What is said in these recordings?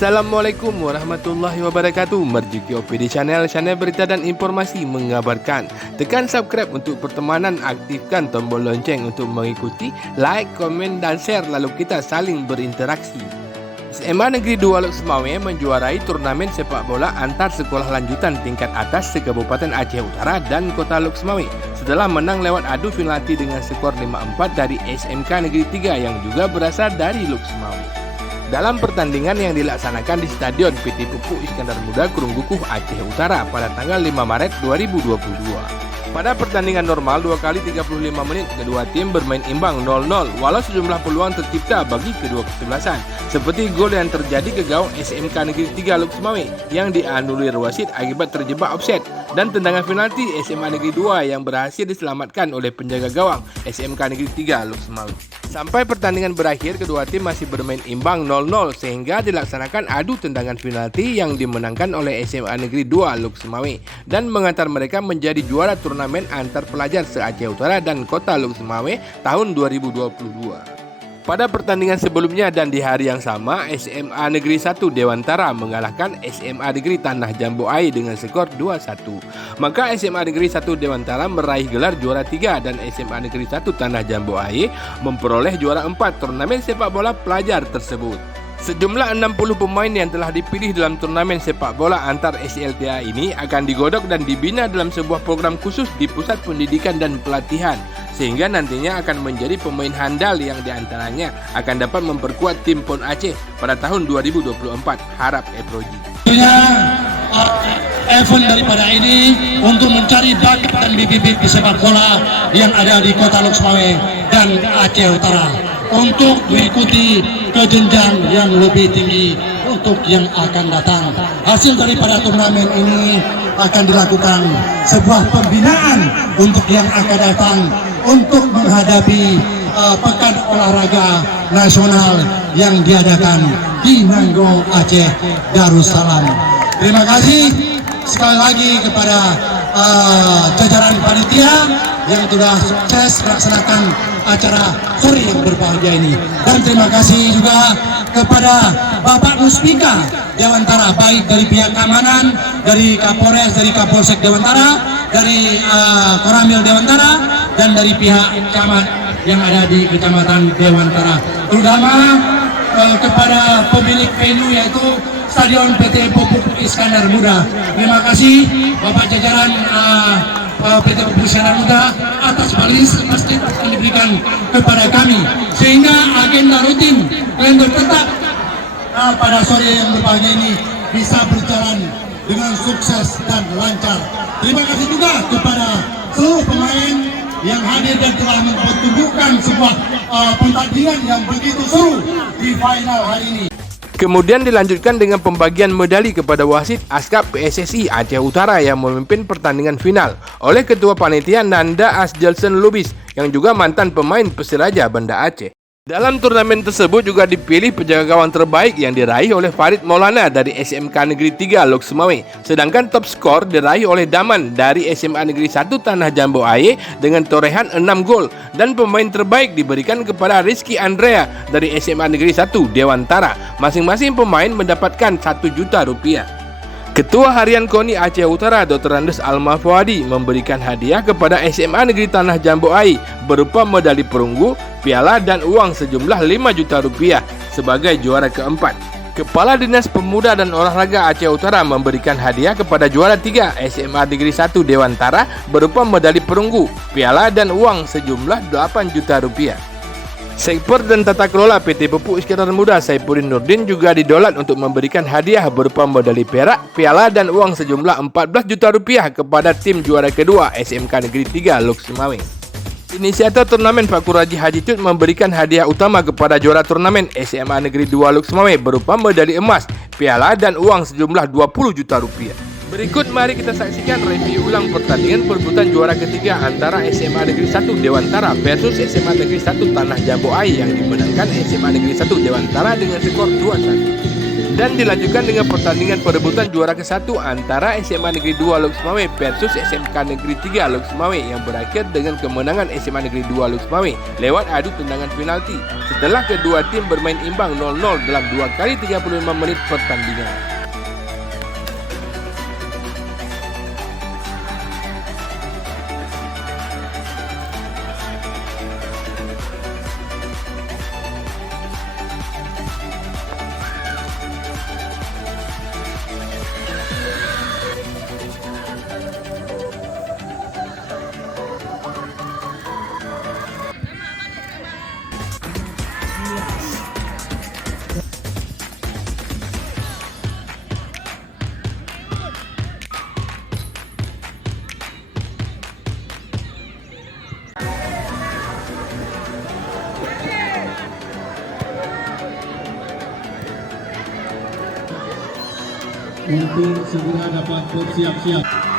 Assalamualaikum warahmatullahi wabarakatuh. Merjuki OPD Channel berita dan informasi mengabarkan. Tekan subscribe untuk pertemanan, aktifkan tombol lonceng untuk mengikuti, like, komen dan share, lalu kita saling berinteraksi. SMA Negeri 2 Lok Semawe menjuarai turnamen sepak bola antar sekolah lanjutan tingkat atas se-Kabupaten Aceh Utara dan Kota Lok Semawe setelah menang lewat adu penalti dengan skor 5-4 dari SMK Negeri 3 yang juga berasal dari Lok Semawe. Dalam pertandingan yang dilaksanakan di Stadion PT Pupuk Iskandar Muda Kurunggukuh Aceh Utara pada tanggal 5 Maret 2022. Pada pertandingan normal 2 kali 35 menit, kedua tim bermain imbang 0-0 walau sejumlah peluang tercipta bagi kedua kesebelasan, seperti gol yang terjadi ke gawang SMK Negeri 3 Lok Semawe yang dianulir wasit akibat terjebak offside, dan tendangan penalti SMA Negeri 2 yang berhasil diselamatkan oleh penjaga gawang SMK Negeri 3 Lok Semawe. Sampai pertandingan berakhir, kedua tim masih bermain imbang 0-0 sehingga dilaksanakan adu tendangan penalti yang dimenangkan oleh SMA Negeri 2 Lok Semawe dan mengantar mereka menjadi juara turnamen antar pelajar se-Aceh Utara dan Kota Lok Semawe tahun 2022. Pada pertandingan sebelumnya dan di hari yang sama, SMA Negeri 1 Dewantara mengalahkan SMA Negeri Tanah Jambu Ai dengan skor 2-1. Maka SMA Negeri 1 Dewantara meraih gelar juara 3 dan SMA Negeri 1 Tanah Jambu Ai memperoleh juara 4 turnamen sepak bola pelajar tersebut. Sejumlah 60 pemain yang telah dipilih dalam turnamen sepak bola antar SLTA ini akan digodok dan dibina dalam sebuah program khusus di Pusat Pendidikan dan Pelatihan, sehingga nantinya akan menjadi pemain handal yang diantaranya akan dapat memperkuat tim PON Aceh pada tahun 2024, harap Eproji. Event daripada ini untuk mencari bakat dan bibit-bibit sepak bola yang ada di Kota Lok Semawe dan Aceh Utara untuk mengikuti ke jenjang yang lebih tinggi untuk yang akan datang. Hasil daripada turnamen ini akan dilakukan sebuah pembinaan untuk yang akan datang untuk menghadapi Pekan Olahraga Nasional yang diadakan di Nanggong Aceh Darussalam. Terima kasih sekali lagi kepada jajaran panitia yang sudah sukses melaksanakan acara sore yang berbahagia ini, dan terima kasih juga kepada Bapak Muspika Dewantara, baik dari pihak keamanan, dari Kapolres, dari Kapolsek Dewantara, dari Koramil Dewantara, dan dari pihak camat yang ada di Kecamatan Dewantara, terutama kepada pemilik venue yaitu Stadion PT Pupuk Iskandar Muda. Terima kasih Bapak jajaran PT Pupuk Iskandar Muda atas fasilitas yang diberikan kepada kami, sehingga agenda rutin kalender tetap pada sore yang berbahagia ini bisa berjalan dengan sukses dan lancar. Terima kasih juga kepada seluruh pemain yang hadir dan telah mempertunjukkan sebuah pertandingan yang begitu seru di final hari ini. Kemudian dilanjutkan dengan pembagian medali kepada wasit Askap PSSI Aceh Utara yang memimpin pertandingan final oleh Ketua Panitia Nanda Asjalsen Lubis yang juga mantan pemain Persiraja Banda Aceh. Dalam turnamen tersebut juga dipilih penjaga gawang terbaik yang diraih oleh Farid Maulana dari SMK Negeri 3 Lok Semawe, sedangkan top skor diraih oleh Daman dari SMA Negeri 1 Tanah Jambu Ai dengan torehan 6 gol, dan pemain terbaik diberikan kepada Rizky Andrea dari SMA Negeri 1 Dewantara. Masing-masing pemain mendapatkan 1 juta rupiah. Ketua Harian KONI Aceh Utara Dr. Andes Alma Fuadi memberikan hadiah kepada SMA Negeri Tanah Jambu Ai berupa medali perunggu, piala dan uang sejumlah 5 juta rupiah sebagai juara keempat. Kepala Dinas Pemuda dan Olahraga Aceh Utara memberikan hadiah kepada juara 3 SMA Negeri 1 Dewantara berupa medali perunggu, piala dan uang sejumlah 8 juta rupiah. Sekper dan Tata Kelola PT Pupuk Iskandar Muda Saifuddin Nurdin juga didolat untuk memberikan hadiah berupa medali perak, piala dan uang sejumlah 14 juta rupiah kepada tim juara kedua SMK Negeri 3 Lok Semawe. Inisiator turnamen Pak Kuraji Haji Tut memberikan hadiah utama kepada juara turnamen SMA Negeri 2 Lok Semawe berupa medali emas, piala dan uang sejumlah 20 juta rupiah. Berikut mari kita saksikan review ulang pertandingan perebutan juara ketiga antara SMA Negeri 1 Dewantara versus SMA Negeri 1 Tanah Jambu Ai yang dimenangkan SMA Negeri 1 Dewantara dengan skor 2-1. Dan dilanjutkan dengan pertandingan perebutan juara ke-1 antara SMA Negeri 2 Lok Sumawe versus SMK Negeri 3 Lok Sumawe yang berakhir dengan kemenangan SMA Negeri 2 Lok Sumawe lewat adu tendangan penalti setelah kedua tim bermain imbang 0-0 dalam 2 kali 35 menit pertandingan. Untuk segera dapat bersiap-siap.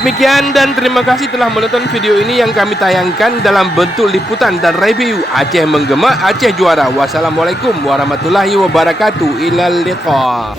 Demikian dan terima kasih telah menonton video ini yang kami tayangkan dalam bentuk liputan dan review Aceh menggema, Aceh juara. Wassalamualaikum warahmatullahi wabarakatuh. Ilal liqa.